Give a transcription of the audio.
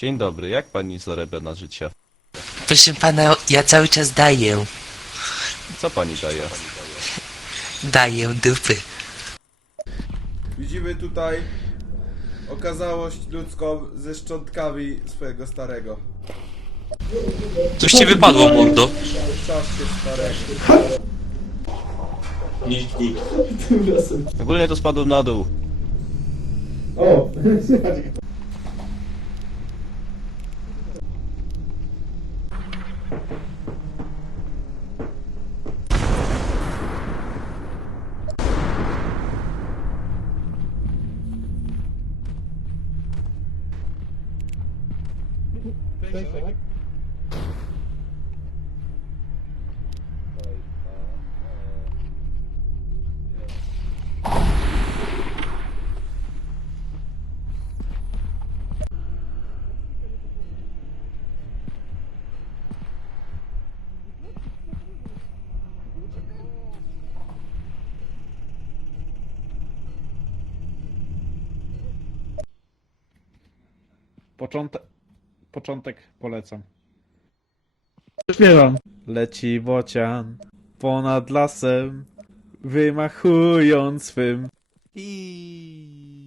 Dzień dobry, jak pani zarabia na życie? Proszę pana, ja cały czas daję. Co pani daje? Daję dupy. Widzimy tutaj okazałość ludzką ze szczątkami swojego starego. Coś ci wypadło, mordo. Czaszcie starego. Ogólnie to spadłem na dół. Początek, początek polecam. Śpiewam. Leci bocian ponad lasem, wymachując swym. I